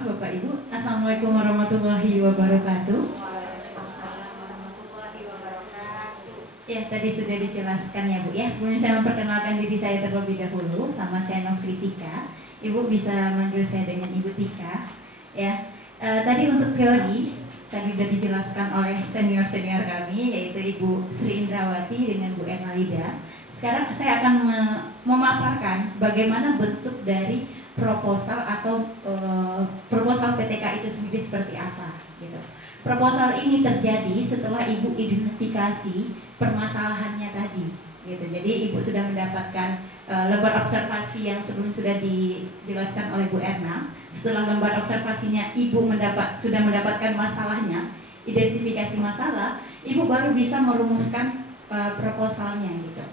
maaf Bapak Ibu. Assalamualaikum warahmatullahi wabarakatuh. Ya, tadi sudah dijelaskan ya Bu ya. Sebelumnya saya memperkenalkan diri saya terlebih dahulu. Sama saya Novritika. Ibu bisa manggil saya dengan Ibu Tika. Ya, tadi untuk teori tadi sudah dijelaskan oleh senior-senior kami, yaitu Ibu Sri Indrawati dengan Bu Ernalida. Sekarang saya akan memaparkan bagaimana bentuk dari proposal atau proposal PTK itu sendiri seperti apa gitu. Proposal ini terjadi setelah Ibu identifikasi permasalahannya tadi gitu. Jadi Ibu sudah mendapatkan lembar observasi yang sebelumnya sudah dijelaskan oleh Bu Erna. Setelah lembar observasinya Ibu sudah mendapatkan masalahnya, identifikasi masalah, Ibu baru bisa merumuskan proposalnya gitu.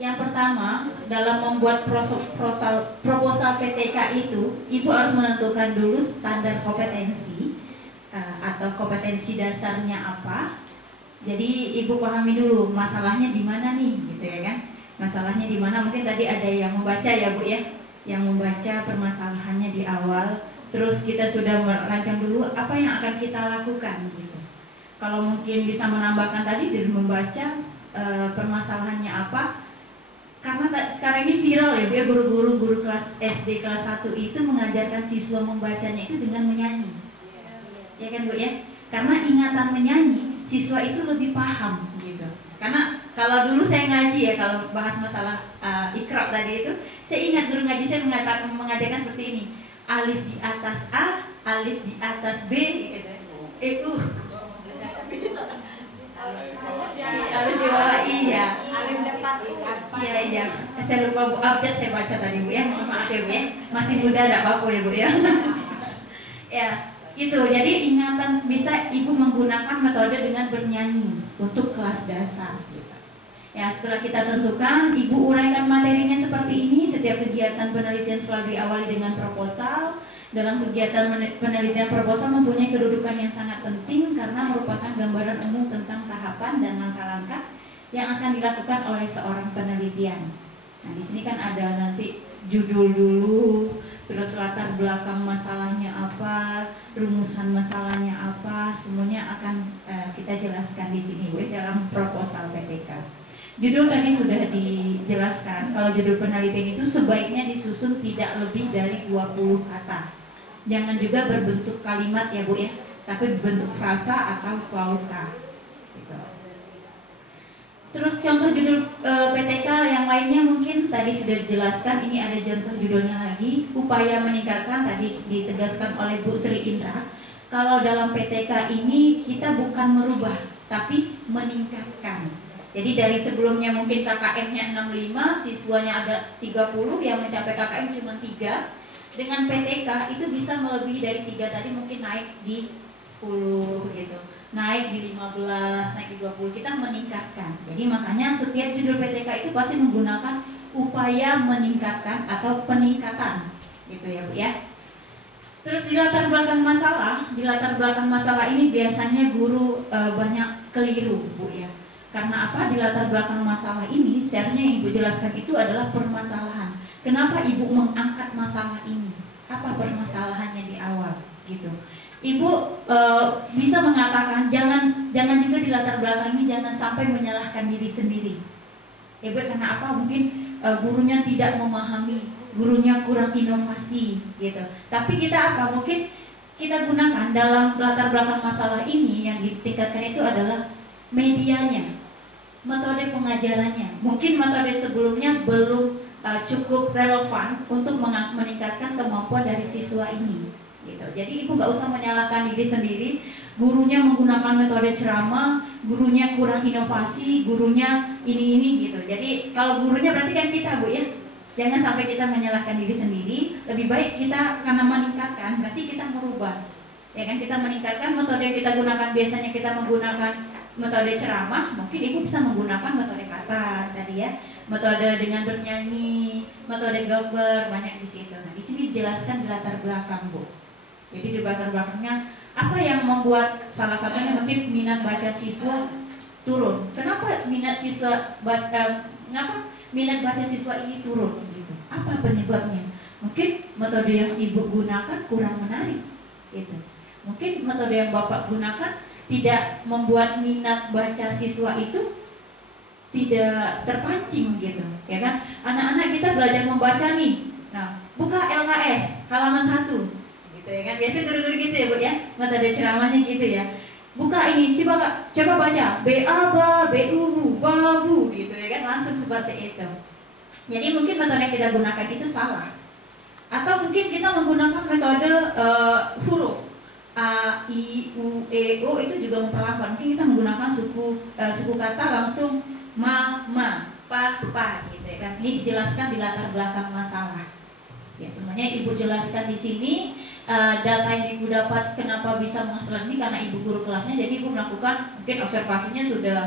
Yang pertama, dalam membuat proposal PTK itu, Ibu harus menentukan dulu standar kompetensi atau kompetensi dasarnya apa. Jadi Ibu pahami dulu masalahnya di mana nih, gitu ya kan? Masalahnya di mana? Mungkin tadi ada yang membaca ya Bu ya, yang membaca permasalahannya di awal. Terus kita sudah merancang dulu apa yang akan kita lakukan, gitu. Kalau mungkin bisa menambahkan tadi dari membaca permasalahannya apa. Karena sekarang ini viral ya Bu ya, guru kelas SD kelas 1 itu mengajarkan siswa membacanya itu dengan menyanyi. Ya kan Bu ya? Karena ingatan menyanyi, siswa itu lebih paham gitu. Karena kalau dulu saya ngaji ya, kalau bahas masalah Iqra tadi itu, saya ingat guru ngaji saya mengajarkan seperti ini. Alif di atas A, alif di atas B, gitu. Alif di bawah I ya. Alif depan U. Iya. Saya lupa Bu abjad saya baca tadi Bu ya. Maaf ya Bu ya. Masih muda enggak apa-apa ya Bu ya. Ya. Itu, jadi ingatan bisa Ibu menggunakan metode dengan bernyanyi untuk kelas dasar gitu. Ya, setelah kita tentukan, Ibu uraikan materinya seperti ini. Setiap kegiatan penelitian selalu diawali dengan proposal. Dalam kegiatan penelitian proposal mempunyai kedudukan yang sangat penting karena merupakan gambaran umum tentang tahapan dan langkah-langkah yang akan dilakukan oleh seorang penelitian. Nah, di sini kan ada nanti judul dulu, terus latar belakang masalahnya apa, rumusan masalahnya apa, semuanya akan kita jelaskan di sini Bu dalam proposal PTK. Judul tadi sudah dijelaskan, kalau judul penelitian itu sebaiknya disusun tidak lebih dari 20 kata. Jangan juga berbentuk kalimat ya Bu ya, tapi berbentuk frasa atau klausa. Gitu. Terus contoh judul PTK yang lainnya mungkin tadi sudah dijelaskan, ini ada contoh judulnya lagi, upaya meningkatkan, tadi ditegaskan oleh Bu Sri Indra. Kalau dalam PTK ini kita bukan merubah, tapi meningkatkan. Jadi dari sebelumnya mungkin KKM-nya 65, siswanya ada 30, yang mencapai KKM cuma 3. Dengan PTK itu bisa melebihi dari 3 tadi, mungkin naik di 10 gitu. Naik di 15, naik di 20, kita meningkatkan. Jadi makanya setiap judul PTK itu pasti menggunakan upaya meningkatkan atau peningkatan gitu ya Bu ya. Terus di latar belakang masalah ini biasanya guru banyak keliru Bu ya. Karena apa? Di latar belakang masalah ini seharusnya yang Ibu jelaskan itu adalah permasalahan. Kenapa Ibu mengangkat masalah ini? Apa permasalahannya di awal gitu. Ibu bisa mengatakan jangan juga di latar belakang ini jangan sampai menyalahkan diri sendiri. Ya Bu, karena apa? Mungkin gurunya tidak memahami, gurunya kurang inovasi gitu. Tapi kita apa? Mungkin kita gunakan dalam latar belakang masalah ini yang ditingkatkan itu adalah medianya, metode pengajarannya. Mungkin metode sebelumnya belum cukup relevan untuk meningkatkan kemampuan dari siswa ini. Gitu. Jadi Ibu nggak usah menyalahkan diri sendiri, gurunya menggunakan metode ceramah, gurunya kurang inovasi, gurunya ini gitu. Jadi kalau gurunya berarti kan kita Bu ya, jangan sampai kita menyalahkan diri sendiri. Lebih baik kita karena meningkatkan, berarti kita merubah. Ya kan, kita meningkatkan metode yang kita gunakan. Biasanya kita menggunakan metode ceramah, mungkin Ibu bisa menggunakan metode kata tadi ya, metode dengan bernyanyi, metode gambar, banyak di situ. Nah di sini dijelaskan di latar belakang Bu. Jadi di latar belakangnya apa yang membuat salah satunya mungkin minat baca siswa turun. Kenapa minat baca siswa ini turun? Gitu. Apa penyebabnya? Mungkin metode yang ibu gunakan kurang menarik, gitu. Mungkin metode yang bapak gunakan tidak membuat minat baca siswa itu tidak terpancing, gitu, ya kan? Anak-anak kita belajar membaca nih, nah buka LKS halaman 1, gitu ya kan? Biasa guru-guru gitu ya bu ya, metode ceramahnya gitu ya. Buka ini, coba baca ba, bu, babu, gitu ya kan? Langsung seperti itu. Jadi mungkin metode yang kita gunakan itu salah. Atau mungkin kita menggunakan metode huruf A, I, U, E, O itu juga memperlambat. Mungkin kita menggunakan suku kata langsung ma, pa, gitu ya kan. Ini dijelaskan di latar belakang masalah. Ya, semuanya ibu jelaskan di sini. Data yang ibu dapat kenapa bisa menghasilkan ini karena ibu guru kelasnya. Jadi ibu melakukan, mungkin observasinya sudah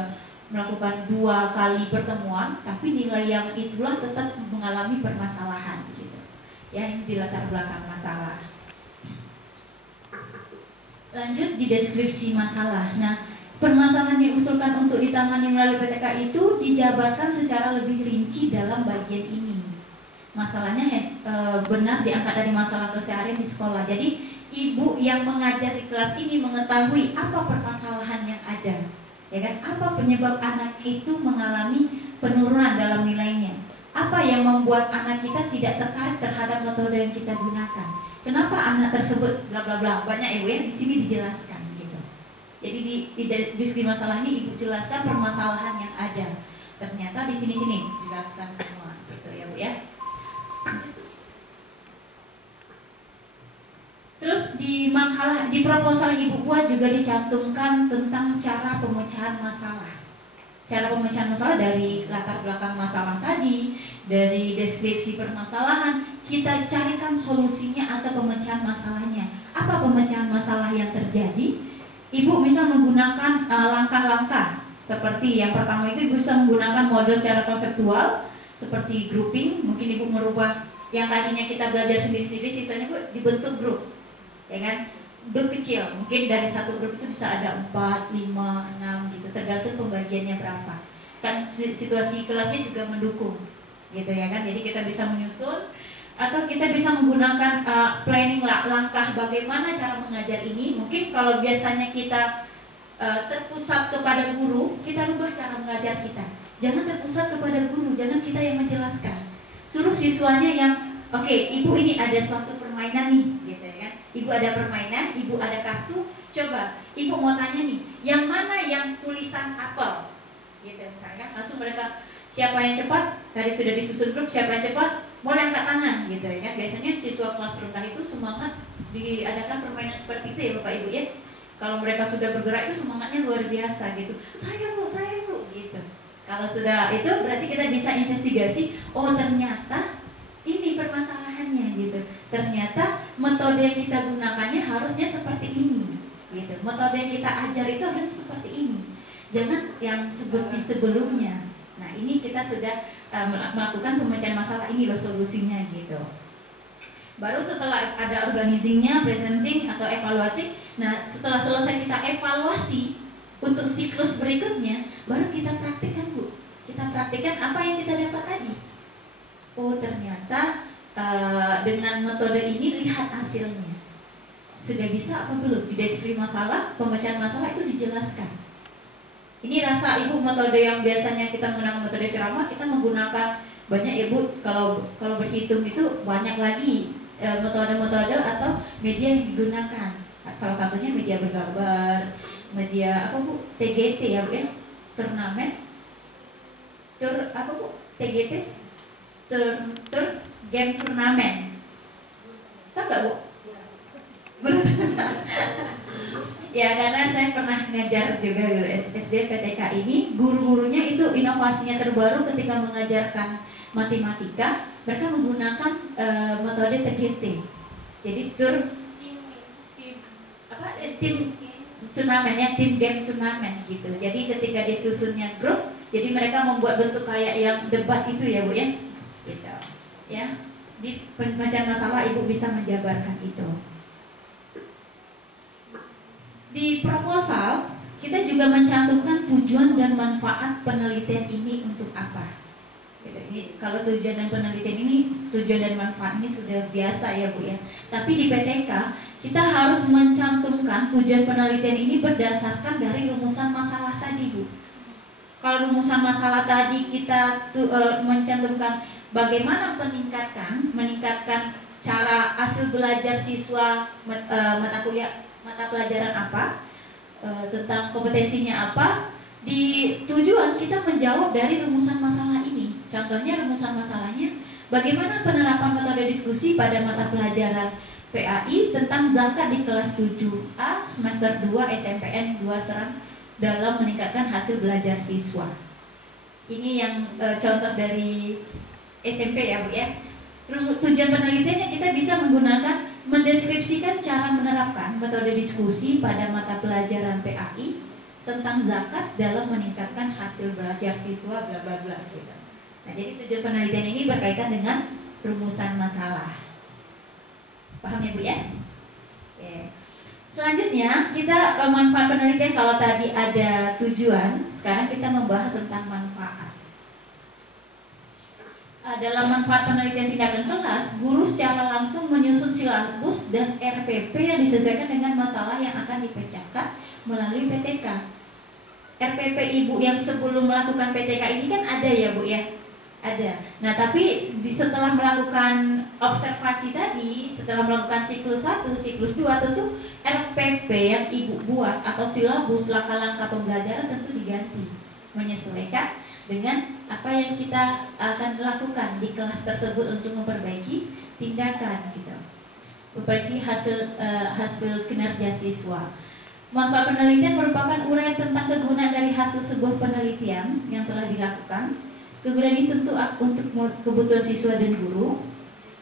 melakukan 2 kali pertemuan, tapi nilai yang itulah tetap mengalami permasalahan. Ya, ini di latar belakang masalah. Lanjut di deskripsi masalah. Nah, permasalahan yang diusulkan untuk ditangani melalui PTK itu dijabarkan secara lebih rinci dalam bagian ini. Masalahnya benar diangkat dari masalah keseharian di sekolah. Jadi, ibu yang mengajar di kelas ini mengetahui apa permasalahan yang ada. Ya kan? Apa penyebab anak itu mengalami penurunan dalam nilainya? Apa yang membuat anak kita tidak tertarik terhadap metode yang kita gunakan? Kenapa anak tersebut bla bla bla? Banyak ibu ya di sini dijelaskan gitu. Jadi di masalah ini ibu jelaskan permasalahan yang ada. Ternyata di sini dijelaskan semua gitu ya bu ya. Terus di makalah, di proposal ibu buat juga dicantumkan tentang cara pemecahan masalah. Cara pemecahan masalah dari latar belakang masalah tadi, dari deskripsi permasalahan, kita carikan solusinya atau pemecahan masalahnya. Apa pemecahan masalah yang terjadi? Ibu bisa menggunakan langkah-langkah. Seperti yang pertama itu ibu bisa menggunakan model secara konseptual, seperti grouping. Mungkin ibu merubah yang tadinya kita belajar sendiri-sendiri, siswanya bu dibentuk grup, ya kan? Grup kecil, mungkin dari satu grup itu bisa ada 4, 5, 6 gitu, tergantung pembagiannya berapa. Kan situasi kelasnya juga mendukung, gitu ya kan. Jadi kita bisa menyusun atau kita bisa menggunakan planning langkah bagaimana cara mengajar ini. Mungkin kalau biasanya kita terpusat kepada guru, kita rubah cara mengajar kita. Jangan terpusat kepada guru, jangan kita yang menjelaskan. Suruh siswanya yang oke, ibu ini ada suatu permainan nih, gitu ya kan. Ibu ada permainan, ibu ada kartu. Coba, ibu mau tanya nih, yang mana yang tulisan apel? Gitu misalnya, langsung mereka siapa yang cepat? Tadi sudah disusun grup, siapa yang cepat? Boleh angkat tangan, gitu ya kan. Biasanya siswa kelas rendah itu semangat diadakan permainan seperti itu ya Bapak Ibu ya. Kalau mereka sudah bergerak itu semangatnya luar biasa gitu. Saya bu, gitu. Kalau sudah itu berarti kita bisa investigasi. Oh ternyata ini permasalahannya gitu. Ternyata metode yang kita gunakannya harusnya seperti ini gitu. Metode yang kita ajar itu harus seperti ini. Jangan yang seperti sebelumnya. Nah, ini kita sudah melakukan pemecahan masalah, ini loh solusinya gitu. Baru setelah ada organizingnya, presenting atau evaluatif. Nah, setelah selesai kita evaluasi untuk siklus berikutnya, baru kita praktikkan bu. Kita praktikkan apa yang kita dapat tadi. Oh ternyata dengan metode ini lihat hasilnya. Sudah bisa apa belum? Di deskripsi masalah, pemecahan masalah itu dijelaskan. Ini rasa ibu metode yang biasanya kita menggunakan metode ceramah, kita menggunakan banyak ya bu. Kalau berhitung itu banyak lagi metode-metode atau media yang digunakan. Salah satunya media bergambar, media apa bu? TGT ya bu ya, turnamen, apa bu? TGT, game turnamen. Tahu nggak bu? Ya karena saya pernah ngajar juga guru SD PTK ini, guru-gurunya itu inovasinya terbaru ketika mengajarkan matematika, mereka menggunakan metode TGT. Jadi tim turnamen ya, tim game turnamen gitu. Jadi ketika disusunnya grup, jadi mereka membuat bentuk kayak yang debat itu ya bu ya, gitu. Ya di pemecahan masalah ibu bisa menjabarkan itu. Di proposal kita juga mencantumkan tujuan dan manfaat penelitian ini untuk apa. Gitu. Ini kalau tujuan dan penelitian ini, tujuan dan manfaat ini sudah biasa ya Bu ya. Tapi di PTK kita harus mencantumkan tujuan penelitian ini berdasarkan dari rumusan masalah tadi Bu. Kalau rumusan masalah tadi kita mencantumkan bagaimana meningkatkan cara hasil belajar siswa mata pelajaran apa, tentang kompetensinya apa, di tujuan kita menjawab dari rumusan masalah ini. Contohnya rumusan masalahnya bagaimana penerapan metode diskusi pada mata pelajaran PAI tentang zakat di kelas 7A semester 2 SMPN 2 Serang dalam meningkatkan hasil belajar siswa. Ini yang contoh dari SMP ya Bu ya. Tujuan penelitiannya kita bisa mendeskripsikan cara menerapkan metode diskusi pada mata pelajaran PAI tentang zakat dalam meningkatkan hasil belajar siswa bla bla bla gitu. Nah, jadi tujuan penelitian ini berkaitan dengan rumusan masalah. Paham ya Bu ya? Oke. Selanjutnya kita manfaat penelitian. Kalau tadi ada tujuan, sekarang kita membahas tentang manfaat. Dalam manfaat penelitian tindakan kelas, guru secara langsung menyusun silabus dan RPP yang disesuaikan dengan masalah yang akan dipecahkan melalui PTK. RPP Ibu yang sebelum melakukan PTK ini kan ada ya Bu ya? Ada. Nah tapi setelah melakukan observasi tadi, setelah melakukan siklus 1, siklus 2, tentu RPP yang Ibu buat atau silabus langkah-langkah pembelajaran tentu diganti, menyesuaikan dengan apa yang kita akan lakukan di kelas tersebut untuk memperbaiki tindakan gitu, memperbaiki hasil kinerja siswa. Manfaat penelitian merupakan uraian tentang kegunaan dari hasil sebuah penelitian yang telah dilakukan. Kegunaan ini tentu untuk kebutuhan siswa dan guru.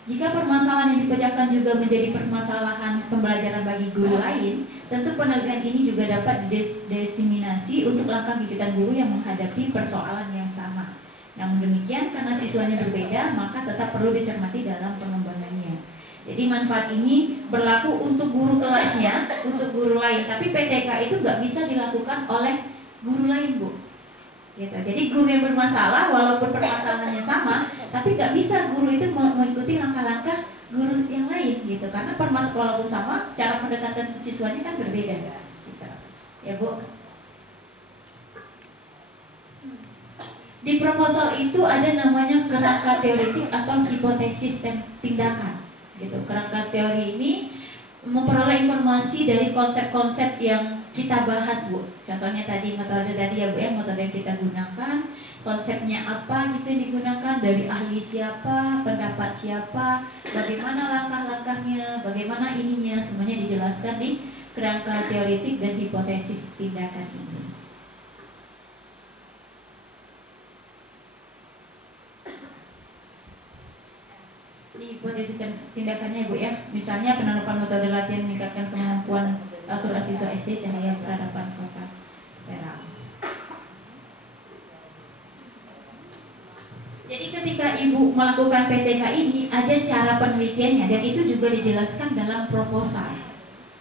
Jika permasalahan yang dipecahkan juga menjadi permasalahan pembelajaran bagi guru lain, tentu penelitian ini juga dapat didiseminasi untuk langkah gigitan guru yang menghadapi persoalan yang sama. Namun demikian, karena siswanya berbeda, maka tetap perlu dicermati dalam pengembangannya. Jadi manfaat ini berlaku untuk guru kelasnya, untuk guru lain. Tapi PTK itu nggak bisa dilakukan oleh guru lain Bu. Gitu. Jadi guru yang bermasalah walaupun permasalahannya sama, tapi nggak bisa guru itu mengikuti langkah-langkah guru yang lain gitu, karena permasalahan walaupun sama, cara pendekatan siswanya kan berbeda gitu. Ya Bu. Di proposal itu ada namanya kerangka teoritik atau hipotesis tindakan gitu. Kerangka teori ini memperoleh informasi dari konsep-konsep yang kita bahas Bu. Contohnya tadi metode tadi ya Bu ya, metode yang kita gunakan, konsepnya apa gitu yang digunakan, dari ahli siapa, pendapat siapa, bagaimana langkah-langkahnya, bagaimana ininya, semuanya dijelaskan di kerangka teoritik dan hipotesis tindakan ini. Hipotesis tindakannya Bu ya, misalnya penerapan metode latihan meningkatkan kemampuan Al-Quran siswa SD Cahaya Peradaban Kota Serang. Jadi ketika Ibu melakukan PTK ini ada cara penelitiannya dan itu juga dijelaskan dalam proposal.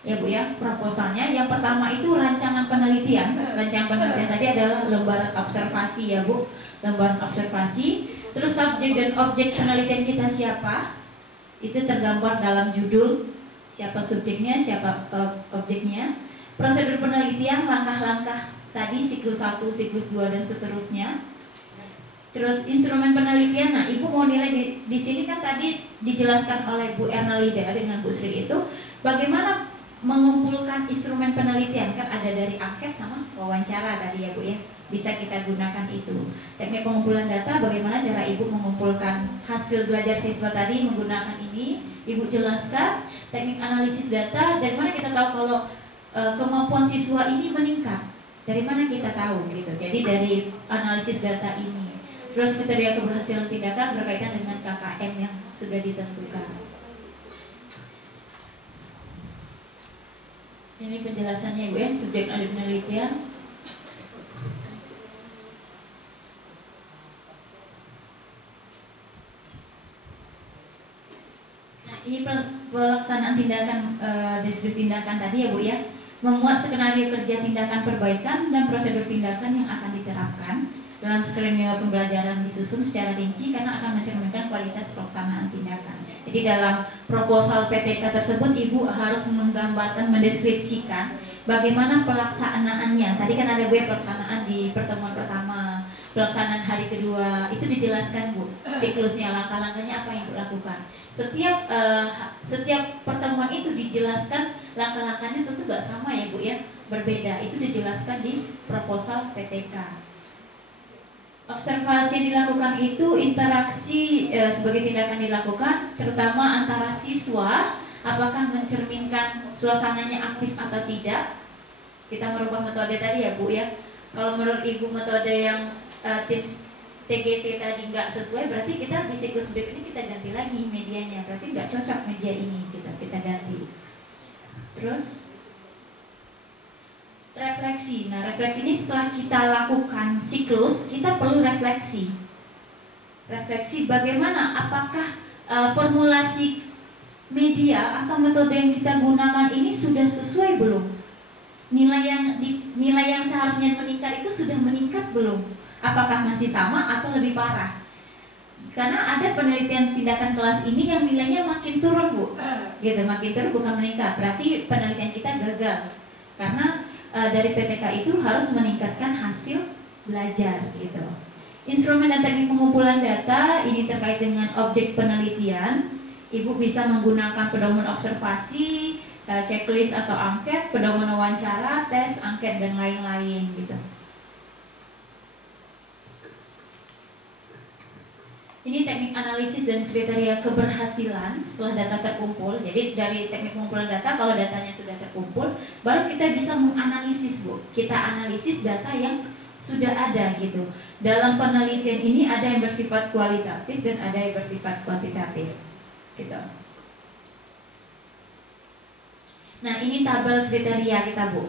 Ya Bu ya, proposalnya yang pertama itu rancangan penelitian. Rancangan penelitian tadi adalah lembaran observasi ya Bu, lembaran observasi. Terus subjek dan objek penelitian kita siapa? Itu tergambar dalam judul, siapa subjeknya, siapa objeknya. Prosedur penelitian, langkah-langkah tadi siklus 1, siklus 2 dan seterusnya. Terus instrumen penelitian. Nah, Ibu mau nilai di sini kan tadi dijelaskan oleh Bu Ernalida dengan Bu Sri itu bagaimana mengumpulkan instrumen penelitian, kan ada dari angket sama wawancara tadi ya Bu ya. Bisa kita gunakan itu. Teknik pengumpulan data, bagaimana cara Ibu mengumpulkan hasil belajar siswa tadi menggunakan ini, Ibu jelaskan. Teknik analisis data, dari mana kita tahu kalau kemampuan siswa ini meningkat, dari mana kita tahu gitu. Jadi dari analisis data ini. Terus kriteria keberhasilan tindakan berkaitan dengan KKM yang sudah ditentukan. Ini penjelasannya Ibu ya, subjek penelitian. Ini pelaksanaan tindakan deskripsi tindakan tadi ya Bu ya, memuat skenario kerja tindakan perbaikan dan prosedur tindakan yang akan diterapkan. dalam skenario pembelajaran disusun secara rinci karena akan mencerminkan kualitas pelaksanaan tindakan. Jadi dalam proposal PTK tersebut Ibu harus menggambarkan, mendeskripsikan bagaimana pelaksanaannya. Tadi kan ada pelaksanaan di pertemuan pertama, pelaksanaan hari kedua, itu dijelaskan Bu, siklusnya, langkah-langkahnya apa yang dilakukan. Setiap pertemuan itu dijelaskan langkah-langkahnya, tentu gak sama ya Bu ya, berbeda. Itu dijelaskan di proposal PTK. Observasi yang dilakukan itu interaksi sebagai tindakan dilakukan, terutama antara siswa, apakah mencerminkan suasananya aktif atau tidak. Kita merubah metode tadi ya Bu ya. Kalau menurut Ibu metode yang tips TGT tadi nggak sesuai, berarti kita di siklus berikut ini kita ganti lagi medianya. Berarti nggak cocok media ini, kita ganti. Terus refleksi. Nah, refleksi ini setelah kita lakukan siklus, kita perlu refleksi. Refleksi bagaimana, apakah formulasi media atau metode yang kita gunakan ini sudah sesuai belum? Nilai yang seharusnya meningkat itu sudah meningkat belum? Apakah masih sama atau lebih parah? Karena ada penelitian tindakan kelas ini yang nilainya makin turun Bu, gitu, makin turun bukan meningkat. Berarti penelitian kita gagal. Karena dari PTK itu harus meningkatkan hasil belajar gitu. Instrumen dan teknik pengumpulan data ini terkait dengan objek penelitian. Ibu bisa menggunakan pedoman observasi, checklist atau angket, pedoman wawancara, tes, angket dan lain-lain gitu. Ini teknik analisis dan kriteria keberhasilan setelah data terkumpul. Jadi dari teknik pengumpulan data, kalau datanya sudah terkumpul, baru kita bisa menganalisis Bu. Kita analisis data yang sudah ada gitu. Dalam penelitian ini ada yang bersifat kualitatif dan ada yang bersifat kuantitatif gitu. Nah, ini tabel kriteria kita Bu.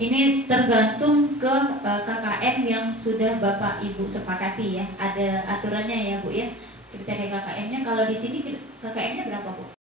Ini tergantung ke KKM yang sudah Bapak Ibu sepakati ya. Ada aturannya ya Bu ya. Kriteria KKM-nya, kalau di sini KKM-nya berapa Bu?